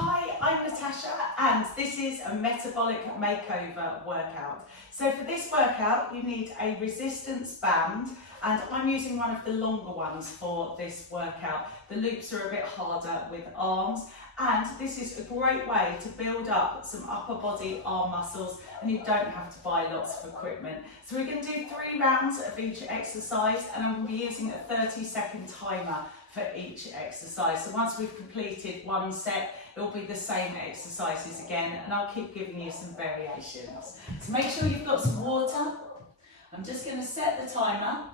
Hi, I'm Natasha and this is a metabolic makeover workout. So for this workout you need a resistance band and I'm using one of the longer ones for this workout. The loops are a bit harder with arms and this is a great way to build up some upper body arm muscles and you don't have to buy lots of equipment. So we're going to do 3 rounds of each exercise and I'm going to be using a 30-second timer for each exercise. So once we've completed one set, it will be the same exercises again and I'll keep giving you some variations. So make sure you've got some water. I'm just going to set the timer.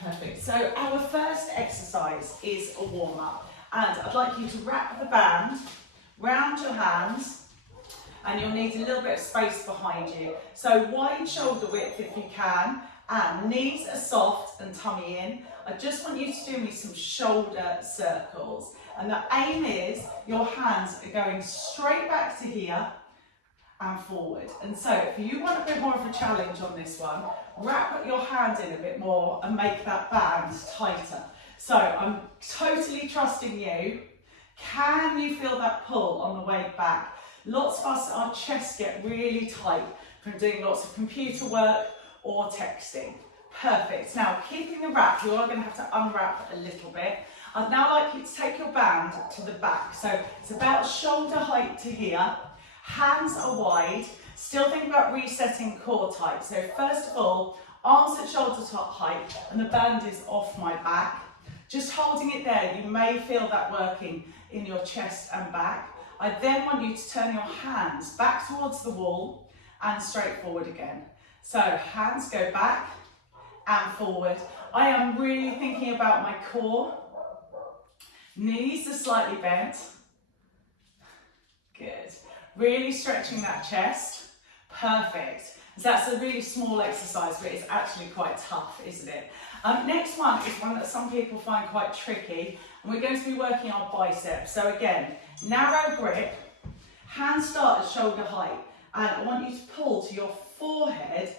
Perfect. So our first exercise is a warm-up and I'd like you to wrap the band round your hands and you'll need a little bit of space behind you. So wide shoulder width if you can, and knees are soft and tummy in. I just want you to do me some shoulder circles. And the aim is your hands are going straight back to here and forward. And so if you want a bit more of a challenge on this one, wrap your hand in a bit more and make that band tighter. So I'm totally trusting you. Can you feel that pull on the way back? Lots of us, our chests get really tight from doing lots of computer work or texting. Perfect. Now, keeping the wrap, you are going to have to unwrap a little bit. I'd now like you to take your band to the back. So it's about shoulder height to here. Hands are wide. Still think about resetting core type. So first of all, arms at shoulder top height and the band is off my back. Just holding it there, you may feel that working in your chest and back. I then want you to turn your hands back towards the wall and straight forward again. So hands go back and forward. I am really thinking about my core. Knees are slightly bent. Good. Really stretching that chest. Perfect. That's a really small exercise, but it's actually quite tough, isn't it? Next one is one that some people find quite tricky, and we're going to be working our biceps. So again, narrow grip, hands start at shoulder height, and I want you to pull to your forehead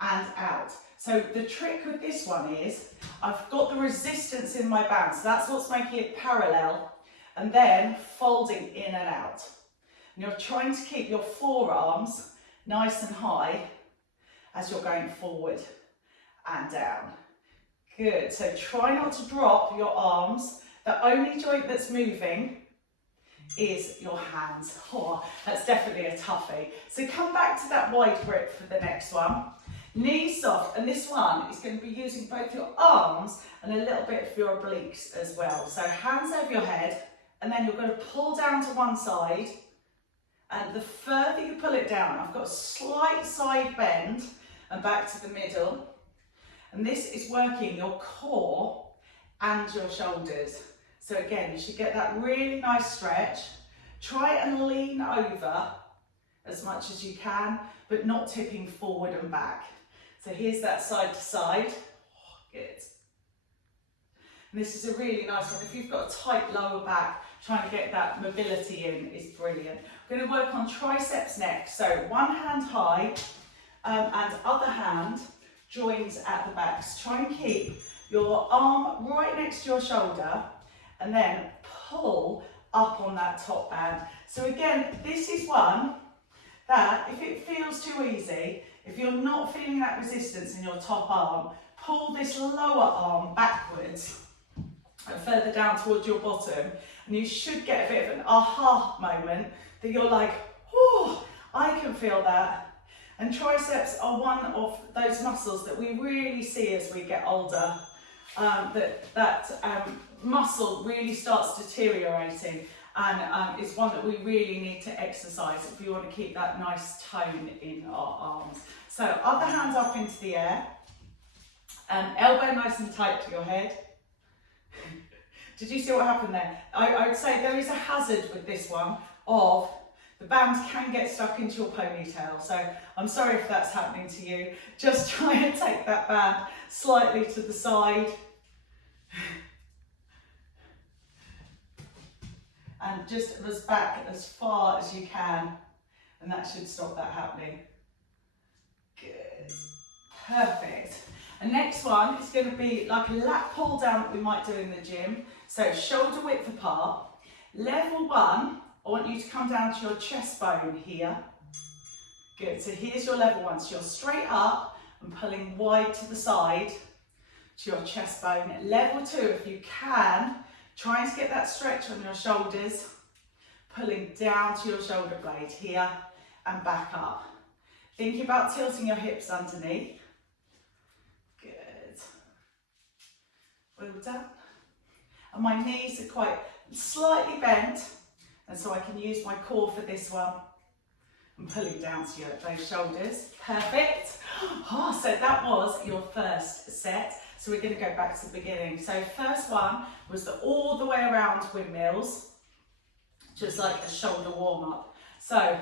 and out. So the trick with this one is, I've got the resistance in my band, so that's what's making it parallel, and then folding in and out. And you're trying to keep your forearms nice and high as you're going forward and down. Good, so try not to drop your arms. The only joint that's moving is your hands. Oh, that's definitely a toughie. So come back to that wide grip for the next one. Knees soft, and this one is going to be using both your arms and a little bit of your obliques as well. So hands over your head, and then you're going to pull down to one side, and the further you pull it down, I've got a slight side bend and back to the middle, and this is working your core and your shoulders. So again, you should get that really nice stretch. Try and lean over as much as you can, but not tipping forward and back. So here's that side to side. Oh, good. And this is a really nice one. If you've got a tight lower back, trying to get that mobility in is brilliant. We're going to work on triceps next. So one hand high and other hand joins at the back. So try and keep your arm right next to your shoulder and then pull up on that top band. So again, this is one that if it feels too easy, if you're not feeling that resistance in your top arm, pull this lower arm backwards and further down towards your bottom, and you should get a bit of an aha moment that you're like, oh, I can feel that. And triceps are one of those muscles that we really see as we get older. That muscle really starts deteriorating, and it's one that we really need to exercise if we want to keep that nice tone in our arms. So other hands up into the air, elbow nice and tight to your head. Did you see what happened there? I would say there is a hazard with this one of the bands can get stuck into your ponytail. So I'm sorry if that's happening to you. Just try and take that band slightly to the side. And just as back as far as you can, and that should stop that happening. Good, perfect. And next one is going to be like a lat pull down that we might do in the gym. So shoulder width apart, Level 1, I want you to come down to your chest bone here. Good, so here's your level 1. So you're straight up and pulling wide to the side to your chest bone. Level 2, if you can, trying to get that stretch on your shoulders, pulling down to your shoulder blade here and back up. Thinking about tilting your hips underneath. Good. Well done. And my knees are quite slightly bent, and so I can use my core for this one. I'm pulling down to those shoulders. Perfect. Oh, so that was your first set. So we're going to go back to the beginning. So first one was the all the way around windmills, just like a shoulder warm up. So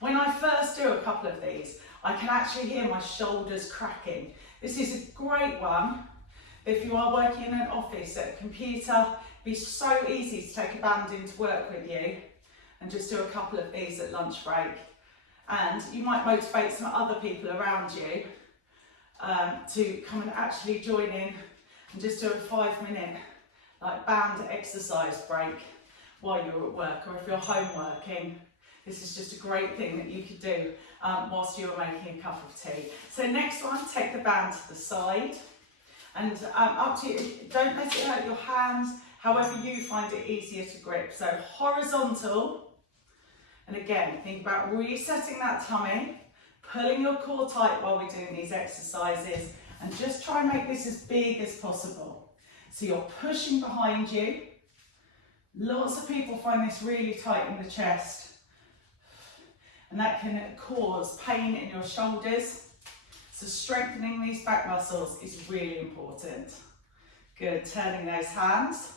when I first do a couple of these, I can actually hear my shoulders cracking. This is a great one. If you are working in an office at a computer, it'd be so easy to take a band into work with you and just do a couple of these at lunch break. And you might motivate some other people around you to come and actually join in and just do a 5-minute like band exercise break while you're at work, or if you're home working. This is just a great thing that you could do whilst you're making a cup of tea. So next one, take the band to the side, and up to you, don't let it hurt your hands, however you find it easier to grip. So horizontal, and again, think about resetting that tummy, pulling your core tight while we're doing these exercises, and just try and make this as big as possible. So you're pushing behind you. Lots of people find this really tight in the chest, and that can cause pain in your shoulders. So strengthening these back muscles is really important. Good, turning those hands.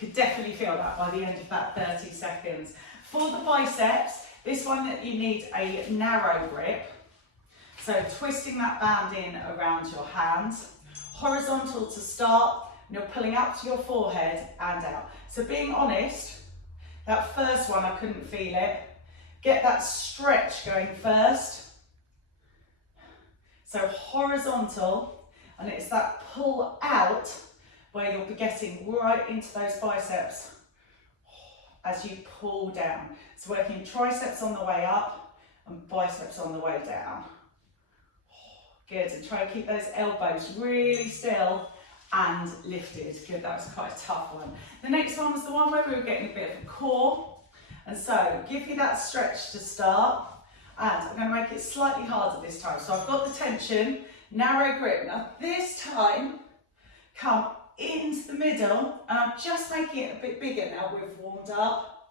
You could definitely feel that by the end of that 30 seconds. For the biceps, this one that you need a narrow grip. So twisting that band in around your hands. Horizontal to start, and you're pulling up to your forehead and out. So being honest, that first one I couldn't feel it. Get that stretch going first. So horizontal, and it's that pull out where you'll be getting right into those biceps as you pull down. So working triceps on the way up and biceps on the way down. Good, and try and keep those elbows really still and lifted. Good, that was quite a tough one. The next one was the one where we were getting a bit of a core. And so give you that stretch to start. And I'm going to make it slightly harder this time. So I've got the tension, narrow grip. Now this time, come into the middle, and I'm just making it a bit bigger now we've warmed up.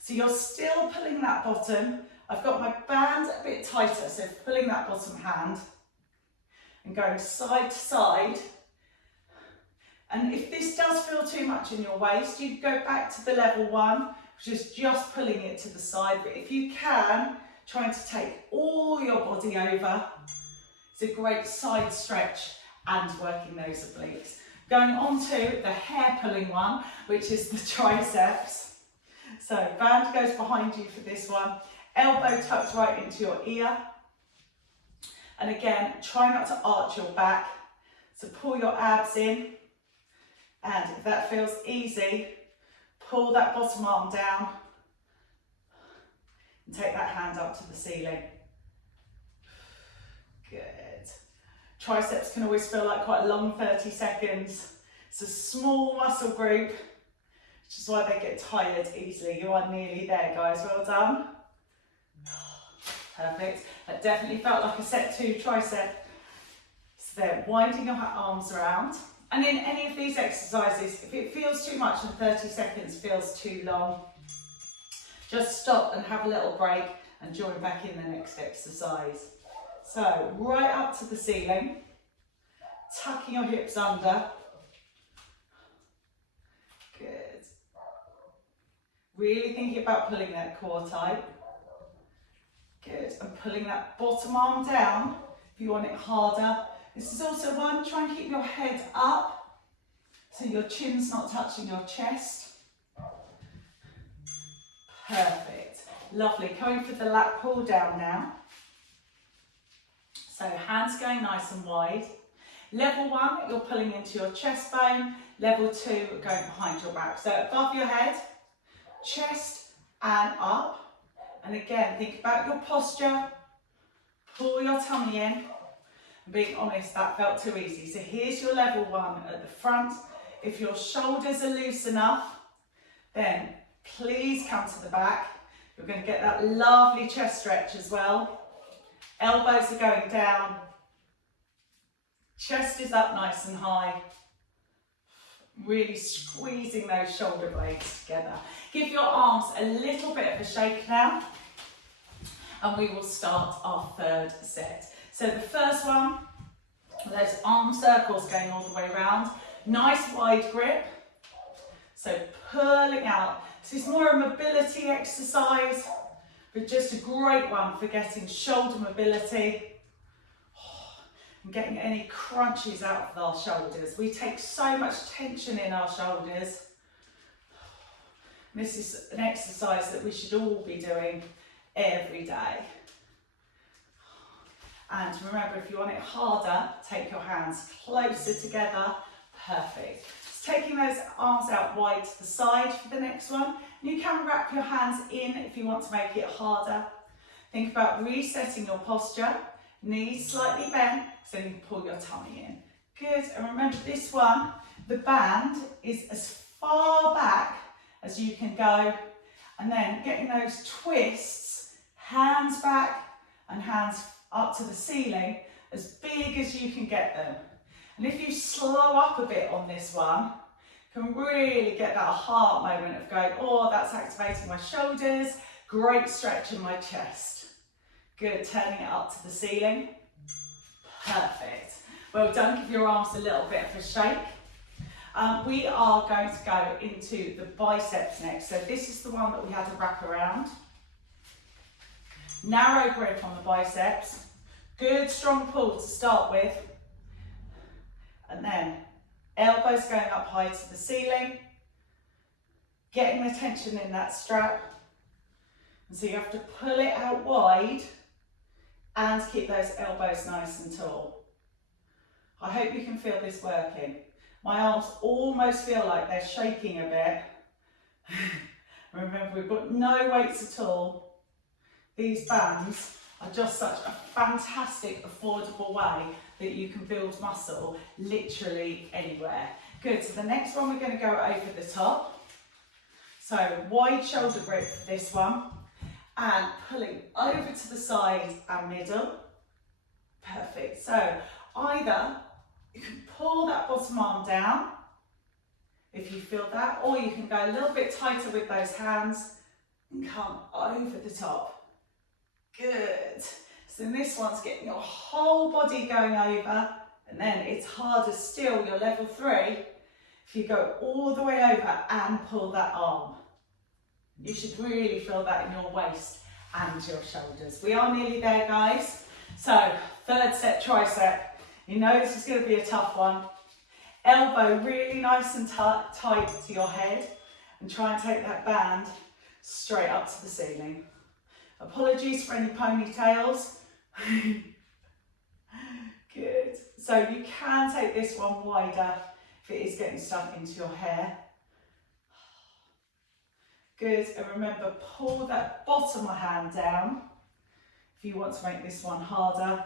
So you're still pulling that bottom. I've got my band a bit tighter, so pulling that bottom hand and going side to side. And if this does feel too much in your waist, you go back to the level 1, which is just pulling it to the side. But if you can, trying to take all your body over. It's a great side stretch and working those obliques. Going on to the hair pulling one, which is the triceps. So band goes behind you for this one. Elbow tucked right into your ear. And again, try not to arch your back. So pull your abs in. And if that feels easy, pull that bottom arm down. And take that hand up to the ceiling. Good. Triceps can always feel like quite a long 30 seconds. It's a small muscle group, which is why they get tired easily. You are nearly there, guys. Well done. Perfect. That definitely felt like a set 2 tricep. So there, winding your arms around. And in any of these exercises, if it feels too much and 30 seconds feels too long, just stop and have a little break and join back in the next exercise. So right up to the ceiling, tucking your hips under. Good. Really thinking about pulling that core tight. Good, and pulling that bottom arm down if you want it harder. This is also one, try and keep your head up so your chin's not touching your chest. Perfect, lovely. Coming for the lat pull down now. So hands going nice and wide. Level 1, you're pulling into your chest bone. Level 2, going behind your back. So above your head, chest and up. And again, think about your posture. Pull your tummy in. And being honest, that felt too easy. So here's your level 1 at the front. If your shoulders are loose enough, then please come to the back. You're going to get that lovely chest stretch as well. Elbows are going down. Chest is up nice and high. Really squeezing those shoulder blades together. Give your arms a little bit of a shake now. And we will start our third set. So the first one, those arm circles going all the way around. Nice wide grip. So pulling out. This is more a mobility exercise, but just a great one for getting shoulder mobility and getting any crunches out of our shoulders. We take so much tension in our shoulders. This is an exercise that we should all be doing every day. And remember, if you want it harder, take your hands closer together. Perfect. Just taking those arms out wide to the side for the next one. And you can wrap your hands in if you want to make it harder. Think about resetting your posture. Knees slightly bent, so you can pull your tummy in. Good. And remember this one, the band is as far back as you can go. And then getting those twists, hands back and hands up to the ceiling, as big as you can get them. And if you slow up a bit on this one, you can really get that heart moment of going, oh, that's activating my shoulders, great stretch in my chest. Good, turning it up to the ceiling. Perfect. Well done, give your arms a little bit of a shake. We are going to go into the biceps next. So this is the one that we had to wrap around. Narrow grip on the biceps. Good strong pull to start with. And then elbows going up high to the ceiling. Getting the tension in that strap. And so you have to pull it out wide and keep those elbows nice and tall. I hope you can feel this working. My arms almost feel like they're shaking a bit. Remember, we've got no weights at all. These bands are just such a fantastic, affordable way that you can build muscle literally anywhere. Good, so the next one we're going to go over the top. So wide shoulder grip for this one. And pulling over to the side and middle. Perfect. So either you can pull that bottom arm down if you feel that, or you can go a little bit tighter with those hands and come over the top. Good. So then this one's getting your whole body going over, and then it's harder still, your level 3, if you go all the way over and pull that arm. You should really feel that in your waist and your shoulders. We are nearly there, guys. So, third set tricep. You know this is going to be a tough one. Elbow really nice and tight to your head, and try and take that band straight up to the ceiling. Apologies for any ponytails. Good. So you can take this one wider if it is getting stuck into your hair. Good, and remember, pull that bottom hand down if you want to make this one harder.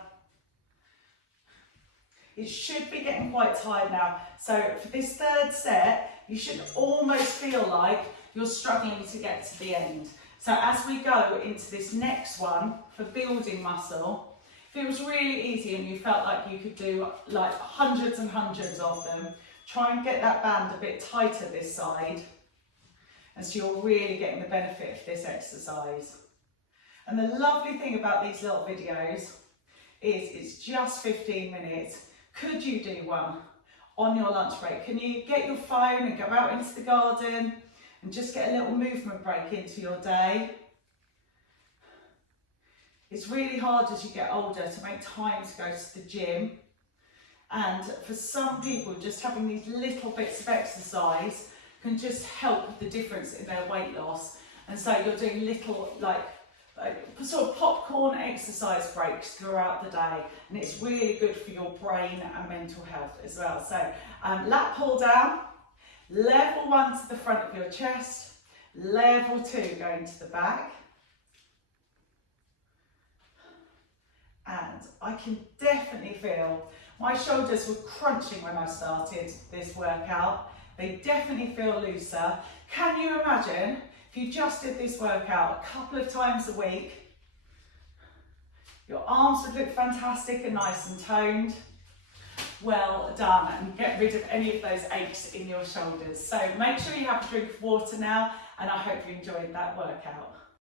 It should be getting quite tired now. So for this third set, you should almost feel like you're struggling to get to the end. So as we go into this next one for building muscle, if it was really easy and you felt like you could do like hundreds and hundreds of them, try and get that band a bit tighter this side. And so you're really getting the benefit of this exercise. And the lovely thing about these little videos is it's just 15 minutes. Could you do one on your lunch break? Can you get your phone and go out into the garden and just get a little movement break into your day? It's really hard as you get older to make time to go to the gym. And for some people, just having these little bits of exercise can just help the difference in their weight loss. And so you're doing little like sort of popcorn exercise breaks throughout the day, and it's really good for your brain and mental health as well. So lat pull down, level 1 to the front of your chest, level 2 going to the back. And I can definitely feel my shoulders were crunching when I started this workout. They definitely feel looser. Can you imagine if you just did this workout a couple of times a week? Your arms would look fantastic and nice and toned. Well done, and get rid of any of those aches in your shoulders. So make sure you have a drink of water now, and I hope you enjoyed that workout.